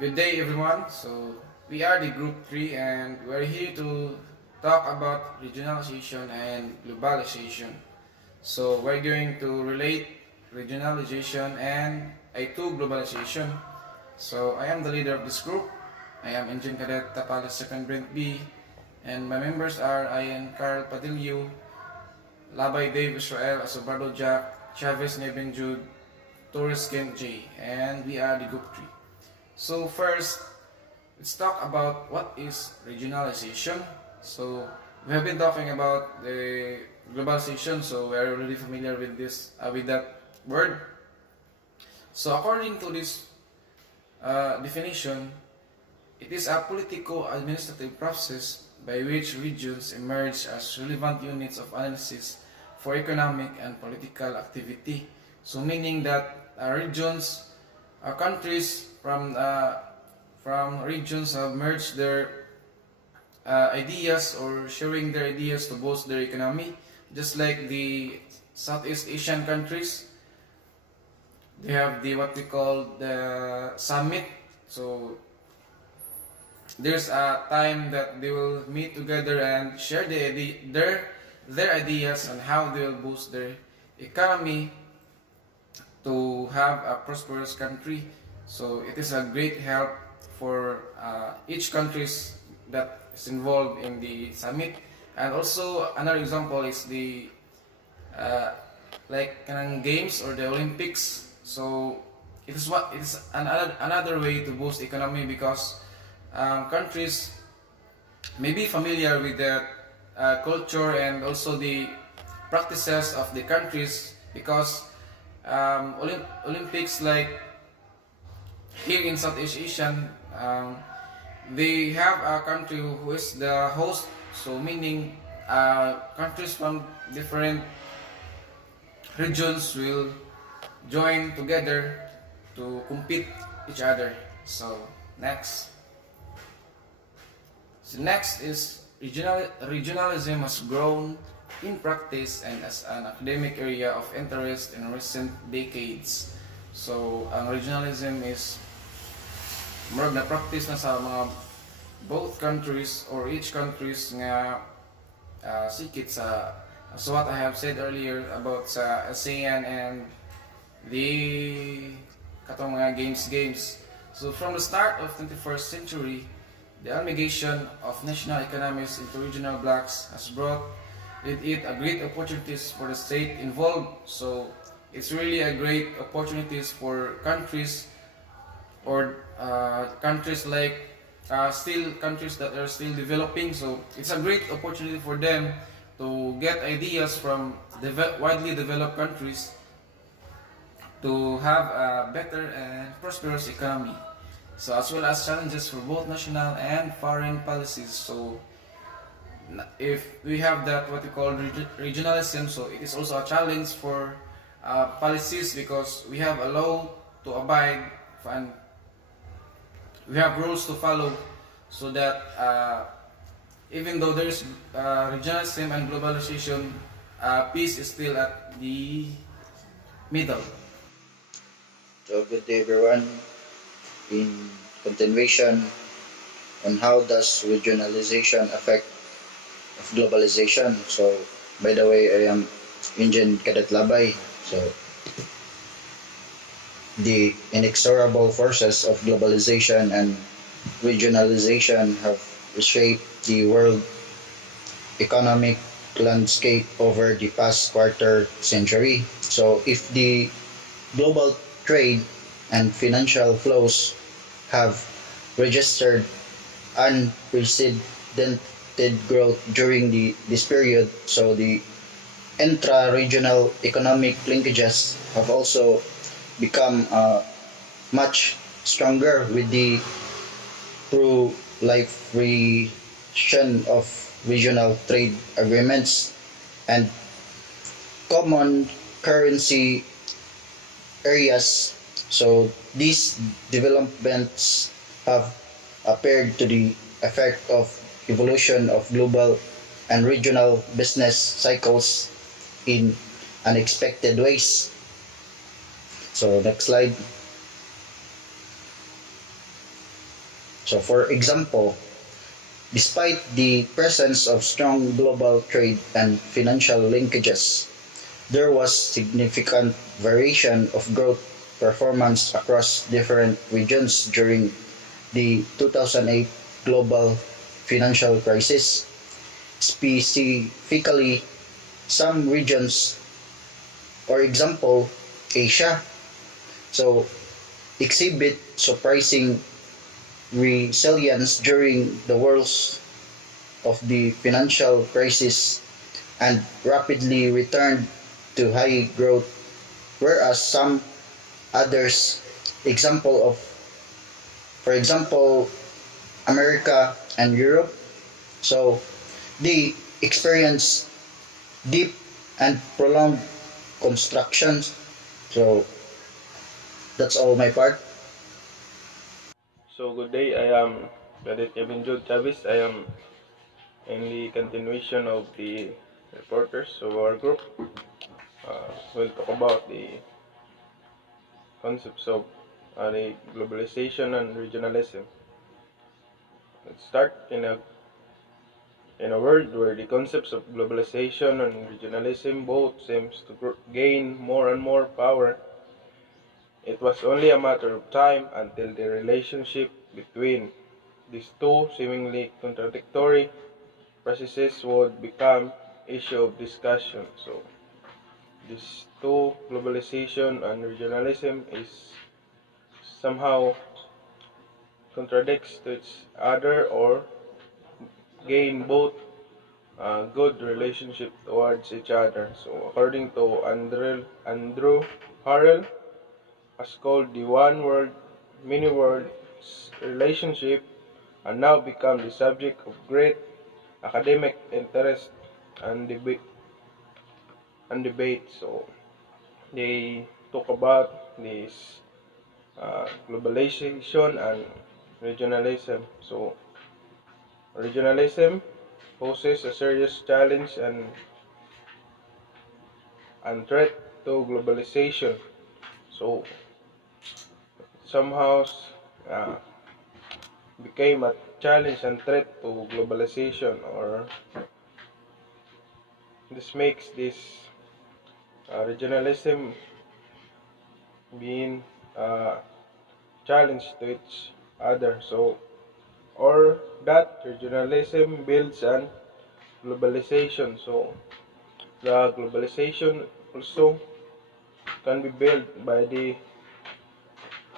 Good day, everyone. So, we are the Group 3 and we're here to talk about regionalization and globalization. So, we're going to relate regionalization and I2 globalization. So, I am the leader of this group. I am Engine Cadet Tapales 2nd Brent B, and my members are Ian Carl Padillo, Labay Dave Israel Asobardo Jack, Chavez Neben Jude, Torres Kent J, and we are the Group 3. So first, let's talk about what is regionalization. So we have been talking about the globalization, so we are already familiar with this, with that word. So according to this definition, it is a politico-administrative process by which regions emerge as relevant units of analysis for economic and political activity. So meaning that regions, countries from regions have merged their ideas or sharing their ideas to boost their economy, just like the Southeast Asian countries. They have the what we call the summit. So there's a time that they will meet together and share their ideas on how they will boost their economy to have a prosperous country. So it is a great help for each countries that is involved in the summit. And also another example is the like games or the Olympics. So it is another way to boost economy because countries may be familiar with the culture and also the practices of the countries because Olympics like here in Southeast Asian, they have a country who is the host, so meaning countries from different regions will join together to compete each other. So next. So next is regionalism has grown in practice and as an academic area of interest in recent decades. So ang regionalism is more na practice na sa mga both countries or each countries nga sikit sa so what I have said earlier about sa ASEAN and the katong mga games. So from the start of 21st century, the amalgamation of national economies into regional blocks has brought with it a great opportunities for the state involved. So it's really a great opportunities for countries or countries like still countries that are still developing. So it's a great opportunity for them to get ideas from widely developed countries to have a better and prosperous economy. So as well as challenges for both national and foreign policies. So if we have that what we call regionalism, so it is also a challenge for policies because we have a law to abide and we have rules to follow so that even though there is regionalism and globalization, peace is still at the middle. So good day everyone. In continuation on how does regionalization affect of globalization. So by the way, I am Engine Cadet Labay. So the inexorable forces of globalization and regionalization have reshaped the world economic landscape over the past quarter century. So if the global trade and financial flows have registered unprecedented growth during this period, so the intra-regional economic linkages have also become much stronger with the proliferation of regional trade agreements and common currency areas. So these developments have appeared to the effect of evolution of global and regional business cycles in unexpected ways. So next slide. So, for example, despite the presence of strong global trade and financial linkages, there was significant variation of growth performance across different regions during the 2008 global financial crisis. Specifically, some regions, for example, Asia, so exhibit surprising resilience during the worst of the financial crisis and rapidly returned to high growth, whereas some others, example of, for example, America and Europe, so they experience deep and prolonged constructions. So that's all my part. So good day, I am Cadet Kevin Jude Chavez. I am in the continuation of the reporters of our group. We'll talk about the concepts of the globalization and regionalism. Let's start in a world where the concepts of globalization and regionalism both seems to gain more and more power. It was only a matter of time until the relationship between these two seemingly contradictory processes would become issue of discussion. So these two, globalization and regionalism, is somehow contradicts to each other or gain both good relationship towards each other. So according to Andrew Harrell, has called the one world many worlds relationship and now become the subject of great academic interest and debate. So they talk about this globalization and regionalism. So regionalism poses a serious challenge and threat to globalization. So somehow uh, became a challenge and threat to globalization, or this makes this regionalism being uh, challenged to each other. So or that regionalism builds on globalization. So the globalization also can be built by the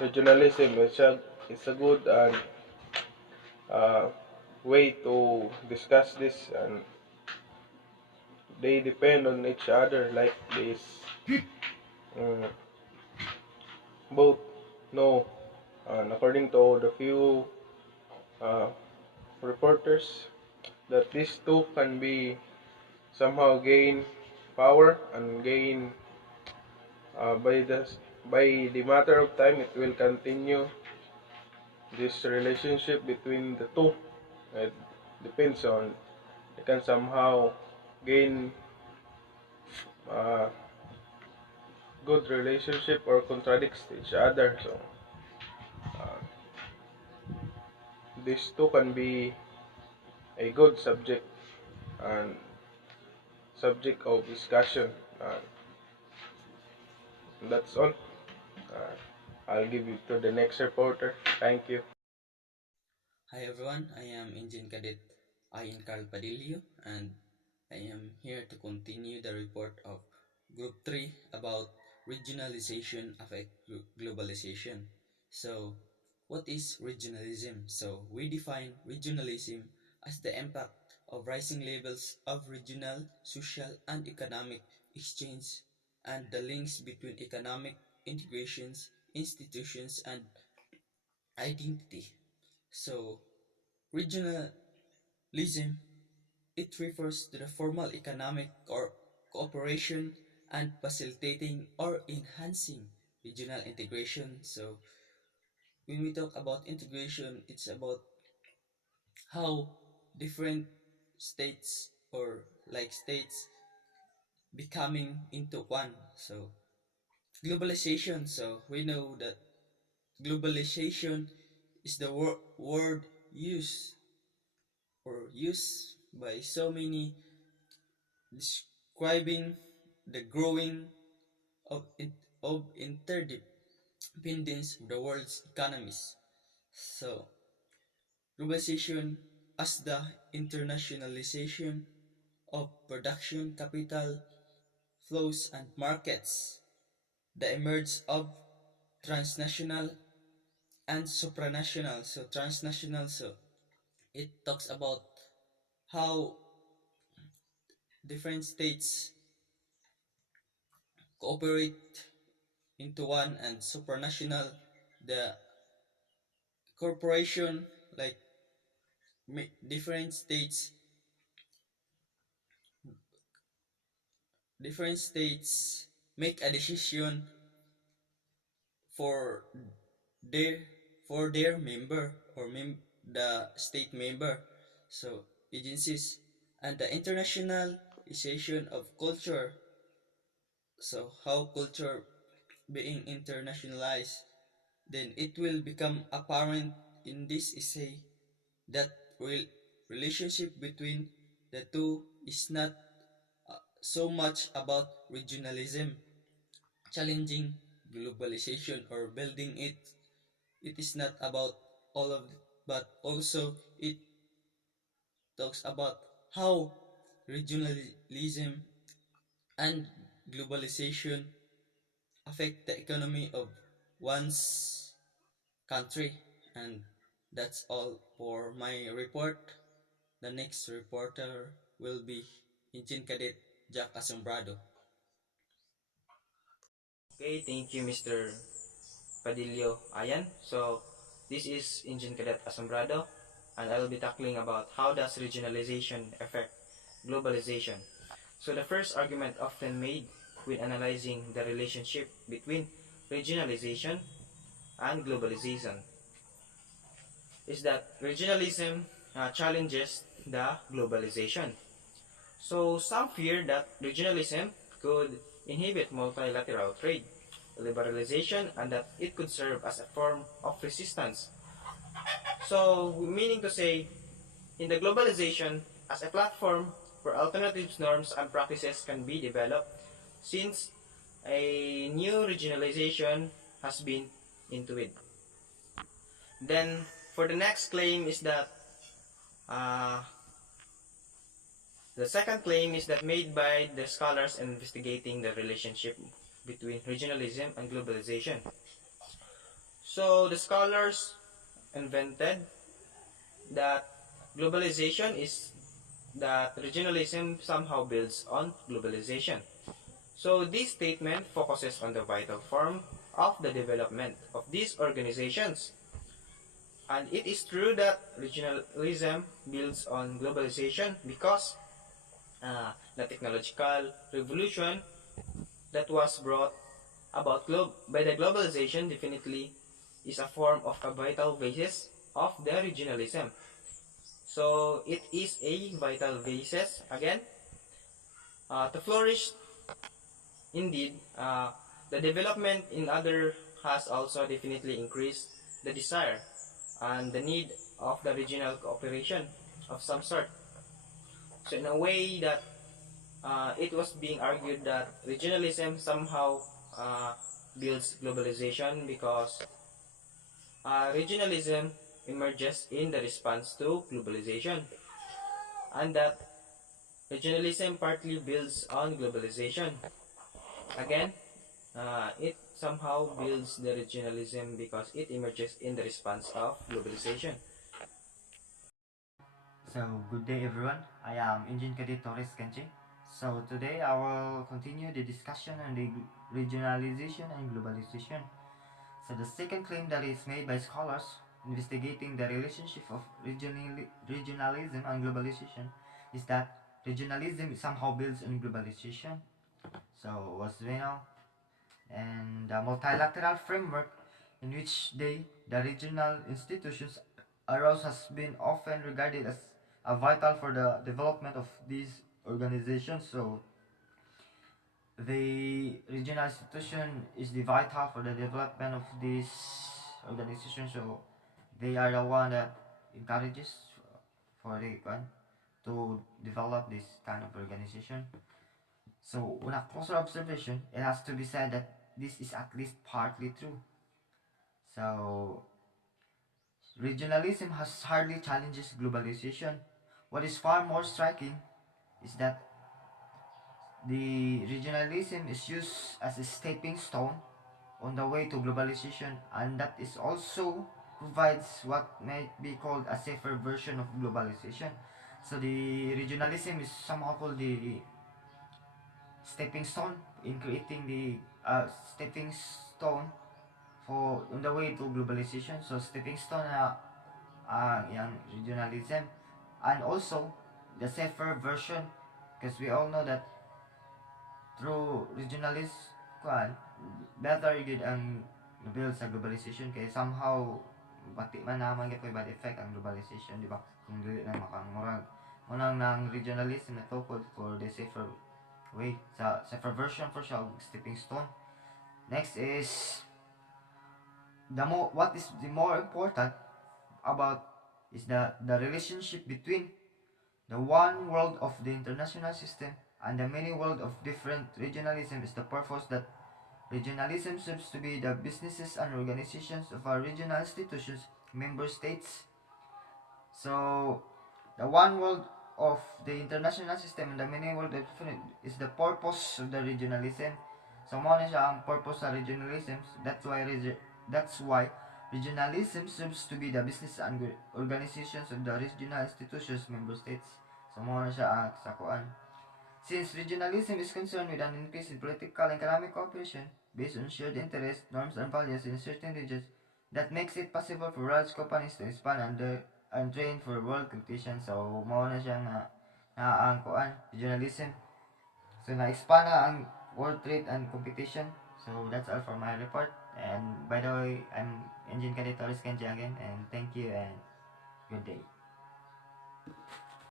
regionalism. It's a good and uh, way to discuss this, and they depend on each other like this. um, Both know, and according to the few uh, reporters, that these two can be somehow gain power and gain by the matter of time it will continue this relationship between the two. It depends on they can somehow gain uh, good relationship or contradicts each other. So these two can be a good and subject of discussion. That's all. Uh, I'll give you to the next reporter. Thank you. Hi everyone, I am Engine Cadet Ian Carl Padillo and I am here to continue the report of Group 3 about regionalization affect globalization. So, what is regionalism? So, we define regionalism as the impact of rising levels of regional, social, and economic exchange and the links between economic integrations, institutions, and identity. So, regionalism, it refers to the formal economic or cooperation and facilitating or enhancing regional integration. So, when we talk about integration, it's about how different states or like states becoming into one. So, globalization. So, we know that globalization is the word used or used by so many describing the growing of, of interdependence of the world's economies. So, globalization as the internationalization of production, capital, flows, and markets, the emergence of transnational and supranational. So, transnational, so it talks about how different states cooperate into one, and supranational, the corporation, like different states make a decision for their member or the state member, so agencies, and the internationalization of culture, so how culture being internationalized, then it will become apparent in this essay that relationship between the two is not so much about regionalism challenging globalization or building it. It is not about all of it, but also it talks about how regionalism and globalization affect the economy of one's country. And that's all for my report. The next reporter will be Engine Cadet Jack Asombrado. Okay, thank you, Mr. Padillo Ayan. So, this is Engine Cadet Asombrado, and I will be tackling about how does regionalization affect globalization. So, the first argument often made when analyzing the relationship between regionalization and globalization is that regionalism challenges the globalization. So, some fear that regionalism could inhibit multilateral trade, liberalization, and that it could serve as a form of resistance. So, meaning to say, in the globalization, as a platform where alternative norms and practices can be developed, since a new regionalization has been into it. Then, for the next claim is that uh, the second claim is that made by the scholars investigating the relationship between regionalism and globalization. So the scholars invented that globalization is that regionalism somehow builds on globalization. So this statement focuses on the vital form of the development of these organizations. And it is true that regionalism builds on globalization because the technological revolution that was brought about by the globalization definitely is a form of a vital basis of the regionalism. So it is a vital basis again to flourish. Indeed, the development in other has also definitely increased the desire and the need of the regional cooperation of some sort. So in a way that it was being argued that regionalism somehow uh, builds globalization because regionalism emerges in the response to globalization, and that regionalism partly builds on globalization. Again, it somehow builds the regionalism because it emerges in the response of globalization. So, good day everyone. I am Engine Cadet Torres Canche. So, today I will continue the discussion on the regionalization and globalization. So, the second claim that is made by scholars investigating the relationship of regionalism and globalization is that regionalism somehow builds on globalization. So, as we know, and the multilateral framework in which the regional institutions arose has been often regarded as vital for the development of these organizations. So the regional institution is the vital for the development of this organization. So they are the one that encourages for the one to develop this kind of organization. So, on a closer observation, it has to be said that this is at least partly true. So, regionalism has hardly challenges globalization. What is far more striking is that the regionalism is used as a stepping stone on the way to globalization, and that is also provides what might be called a safer version of globalization. So the regionalism is somehow called the stepping stone in creating the stepping stone for on the way to globalization. So stepping stone yung regionalism, and also the safer version, because we all know that through regionalist kuan better gid ang build sa globalization, kay somehow pati man naman gyud bad effect ang globalization, di ba? Kung dili na makangurag unang nang regionalism na tukod for the safer way sa safer version for siya stepping stone. Next is what is the more important about is the relationship between the one world of the international system and the many world of different regionalism is the purpose that regionalism serves to be the businesses and organizations of our regional institutions, member states. So, the one world of the international system and the many world of different is the purpose of the regionalism. So, mo na siya ang purpose sa regionalism. That's why regionalism serves to be the business and organizations of the regional institutions, member states. So, mo na siya sa kuan. Since regionalism is concerned with an increase in political and economic cooperation based on shared interests, norms, and values in certain regions, that makes it possible for large companies to expand and train for world competition. So, mao na siya nga ang kuan, regionalism. So, na-expand na ang world trade and competition. So, that's all for my report. And by the way, I'm Engine Cadet Torres Kenji again, and thank you and good day.